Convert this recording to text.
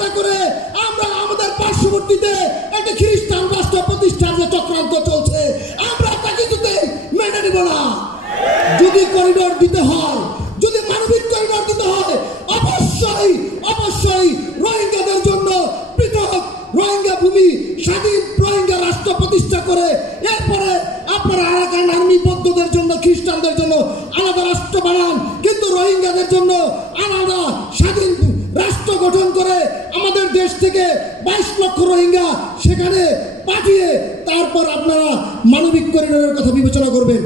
সহায়তা করে আমরা আমাদের পার্শ্ববর্তীতে একটা খ্রিস্টান রাষ্ট্র প্রতিষ্ঠার যে চক্রান্ত চলছে, আমরা তা কিছুতেই মেনে নিব না। যদি করিডোর দিতে হয়, যদি মানবিক করিডোর দিতে হয়, অবশ্যই অবশ্যই রোহিঙ্গাদের জন্য পৃথক রোহিঙ্গা ভূমি, স্বাধীন রোহিঙ্গা রাষ্ট্র প্রতিষ্ঠা করে এরপরে আপনারা আরাকান আর্মি বৌদ্ধদের জন্য, খ্রিস্টানদের জন্য আলাদা রাষ্ট্র বানান, কিন্তু রোহিঙ্গাদের জন্য আলাদা স্বাধীন রাষ্ট্র গঠন করে আমাদের দেশ থেকে 22 লক্ষ রোহিঙ্গা সেখানে পাঠিয়ে তারপর আপনারা মানবিক করিডোরের কথা বিবেচনা করবেন।